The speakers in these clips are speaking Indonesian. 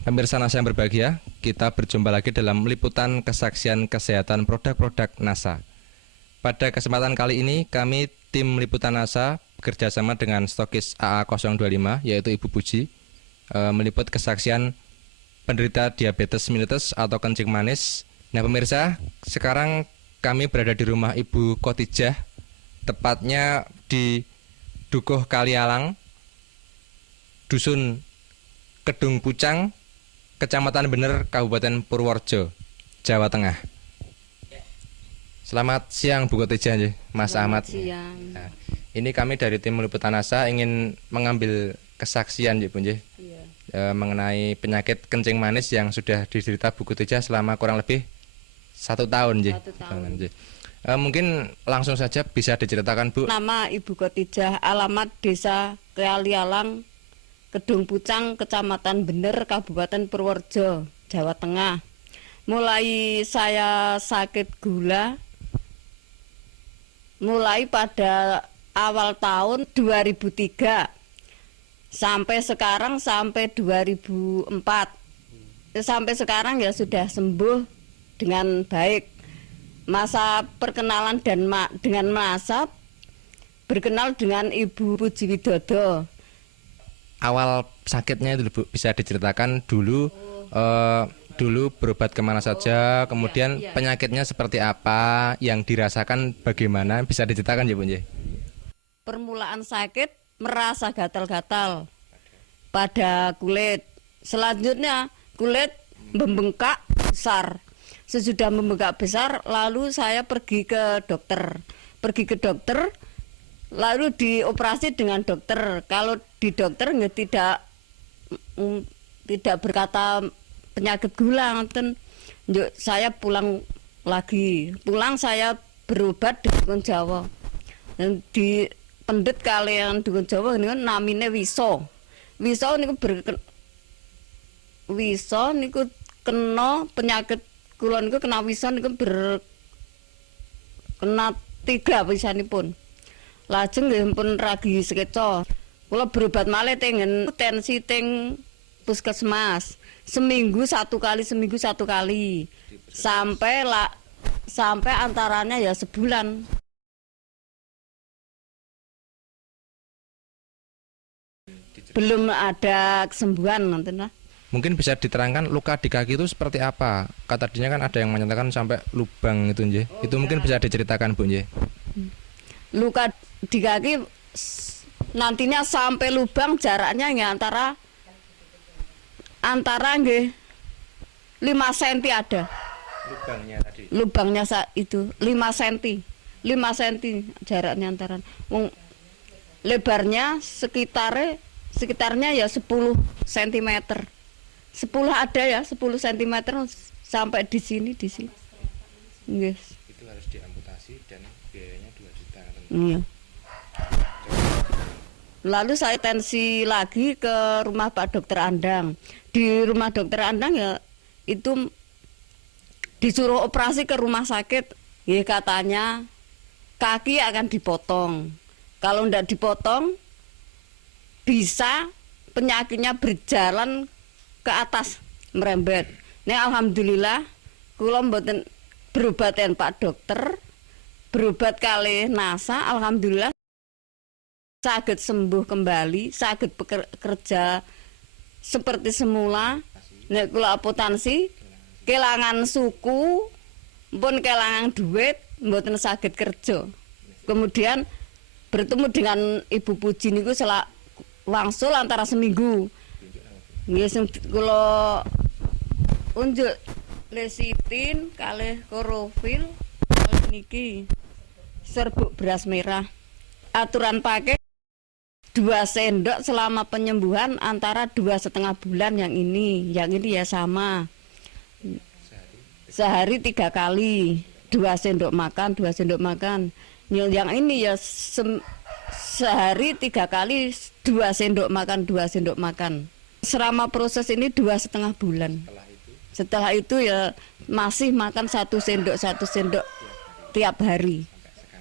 Pemirsa NASA yang berbahagia, kita berjumpa lagi dalam liputan kesaksian kesehatan produk-produk NASA. Pada kesempatan kali ini, kami tim liputan NASA bekerjasama dengan stokis AA025, yaitu Ibu Puji, meliput kesaksian penderita diabetes mellitus atau kencing manis. Nah pemirsa, sekarang kami berada di rumah Ibu Khotijah, tepatnya di Dukuh Kalialang, Dusun Kedung Pucang, Kecamatan Bener, Kabupaten Purworejo, Jawa Tengah. Selamat siang Bu Khotijah, Mas Ahmad. Siang. Nah, ini kami dari tim liputan NASA ingin mengambil kesaksian Bu, mengenai penyakit kencing manis yang sudah diderita Bu Khotijah selama kurang lebih 1 tahun. 1 tahun. Mungkin langsung saja bisa diceritakan Bu. Nama Ibu Khotijah, alamat Desa Kalialang, Kedung Pucang, Kecamatan Bener, Kabupaten Purworejo, Jawa Tengah. Mulai saya sakit gula, mulai pada awal tahun 2003 sampai sekarang, sampai 2004. Sampai sekarang ya sudah sembuh dengan baik. Masa perkenalan dan dengan masa berkenal dengan Ibu Puji Widodo. Awal sakitnya itu Bu, bisa diceritakan dulu dulu berobat kemana saja, kemudian penyakitnya seperti apa, yang dirasakan bagaimana, bisa diceritakan ya Bu? Permulaan sakit merasa gatal-gatal pada kulit. Selanjutnya kulit membengkak besar. Sesudah membengkak besar, lalu saya pergi ke dokter. Lalu dioperasi dengan dokter. Kalau di dokter nggak tidak berkata penyakit gula, saya pulang lagi. Pulang saya berobat di Dukun Jawa. Dan di pendet kalian Dukun Jawa ini kan namine Wiso. Wiso niku kena penyakit kula niku kena wiso niku kena 3 wisanipun. Lajeng nggih pun ragi sekeca. Kula berobat malih tengen tensi teng puskesmas. Seminggu satu kali. Sampai antaranya ya sebulan. Belum ada kesembuhan nanti lah. Mungkin bisa diterangkan luka di kaki itu seperti apa? Kata tadinya kan ada yang menyatakan sampai lubang itu nje. Itu mungkin bisa diceritakan Bu nje. Luka di kaki nantinya sampai lubang jaraknya ya antara nggih 5 cm ada. Lubangnya tadi. Lubangnya itu 5 cm. 5 cm jaraknya antara. Lebarnya sekitarnya ya 10 cm. 10 ada ya, 10 cm sampai di sini. Yes. Itu harus diamputasi dan biayanya 2 juta. Iya. Lalu saya tensi lagi ke rumah Pak Dokter Andang. Di rumah Dokter Andang ya itu disuruh operasi ke rumah sakit. Ya katanya kaki akan dipotong. Kalau tidak dipotong bisa penyakitnya berjalan ke atas merembet. Ini alhamdulillah kula mboten berobaten Pak Dokter, berobat kali NASA, alhamdulillah saged sembuh kembali, saged bekerja seperti semula. Nek kula apotansi kelangan suku, pun kelangan duit, mboten saged kerja. Kemudian bertemu dengan Ibu Puji niku wangsul antara seminggu. Nggih kula unjuk lesitin kalih klorofil niki serbuk beras merah. Aturan pakai 2 sendok selama penyembuhan antara 2,5 bulan yang ini ya sama. Sehari 3 kali, 2 sendok makan. Yang ini ya sehari 3 kali 2 sendok makan. Selama proses ini 2,5 bulan. Setelah itu ya masih makan 1 sendok tiap hari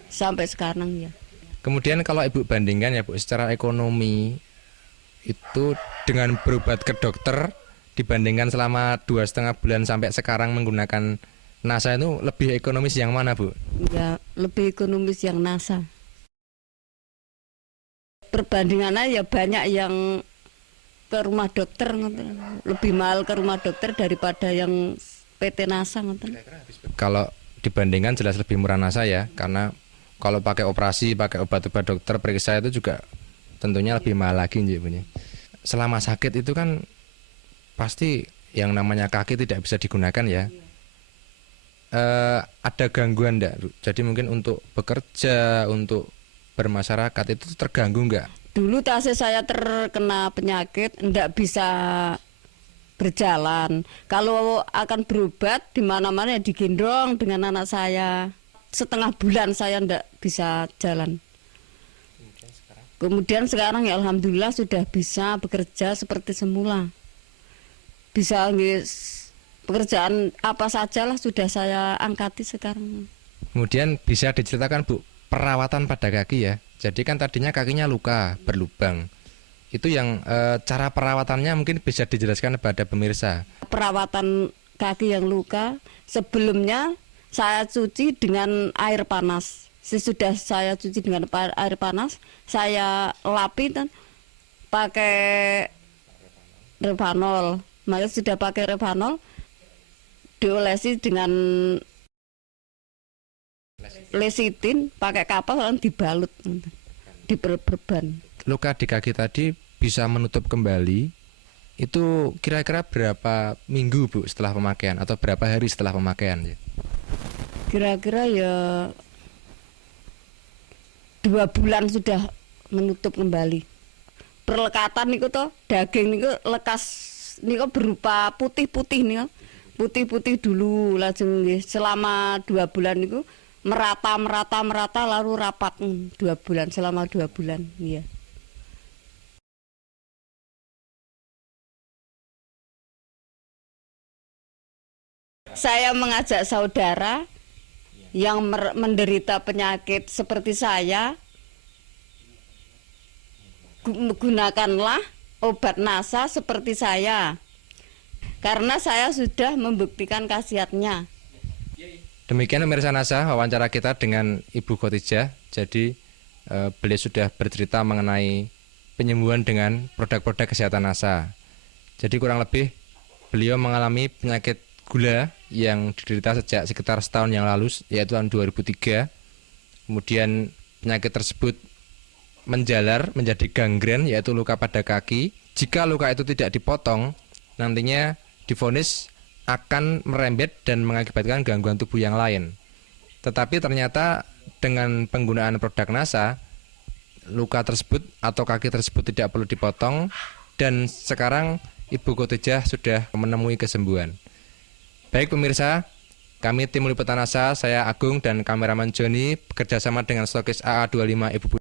sampai sekarang ya. Kemudian kalau Ibu bandingkan ya Bu, secara ekonomi itu dengan berobat ke dokter dibandingkan selama 2,5 bulan sampai sekarang menggunakan NASA itu lebih ekonomis yang mana, Bu? Ya, lebih ekonomis yang NASA. Perbandingannya ya banyak yang ke rumah dokter, lebih mahal ke rumah dokter daripada yang PT NASA. Kalau dibandingkan jelas lebih murah NASA ya, karena kalau pakai operasi, pakai obat-obat dokter, periksa itu juga tentunya lebih mahal lagi. Selama sakit itu kan pasti yang namanya kaki tidak bisa digunakan ya. Ada gangguan enggak? Jadi mungkin untuk bekerja, untuk bermasyarakat itu terganggu enggak? Dulu saya terkena penyakit, enggak bisa berjalan. Kalau akan berobat di mana-mana ya digendong dengan anak saya. Setengah bulan saya enggak bisa jalan. Kemudian sekarang ya alhamdulillah sudah bisa bekerja seperti semula. Bisa pekerjaan apa sajalah sudah saya angkati sekarang. Kemudian bisa diceritakan, Bu, perawatan pada kaki ya. Jadi kan tadinya kakinya luka, berlubang. Itu yang cara perawatannya mungkin bisa dijelaskan kepada pemirsa. Perawatan kaki yang luka, sebelumnya saya cuci dengan air panas. Sesudah saya cuci dengan air panas, saya lapi dan pakai Revanol. Maka sudah pakai Revanol, diolesi dengan lesitin, pakai kapal lalu dibalut, diperban. Luka di kaki tadi bisa menutup kembali. Itu kira-kira berapa minggu, Bu, setelah pemakaian atau berapa hari setelah pemakaian ya? Kira-kira ya 2 bulan sudah menutup kembali. Perlekatan niku toh, daging niku lekas niku berupa putih-putih niku. Putih-putih dulu lajeng nggih selama 2 bulan niku merata lalu rapat 2 bulan selama 2 bulan iya. Saya mengajak saudara yang menderita penyakit seperti saya, gunakanlah obat NASA seperti saya, karena saya sudah membuktikan khasiatnya. Demikian pemirsa NASA, wawancara kita dengan Ibu Khotijah. Jadi beliau sudah bercerita mengenai penyembuhan dengan produk-produk kesehatan NASA. Jadi kurang lebih beliau mengalami penyakit gula yang diderita sejak sekitar setahun yang lalu, yaitu tahun 2003. Kemudian penyakit tersebut menjalar menjadi gangren, yaitu luka pada kaki. Jika luka itu tidak dipotong, nantinya divonis akan merembet dan mengakibatkan gangguan tubuh yang lain. Tetapi ternyata dengan penggunaan produk NASA, luka tersebut atau kaki tersebut tidak perlu dipotong, dan sekarang Ibu Khotijah sudah menemui kesembuhan. Baik pemirsa, kami tim liputan NASA, saya Agung dan kameraman Joni bekerjasama dengan stokis AA25 Ibu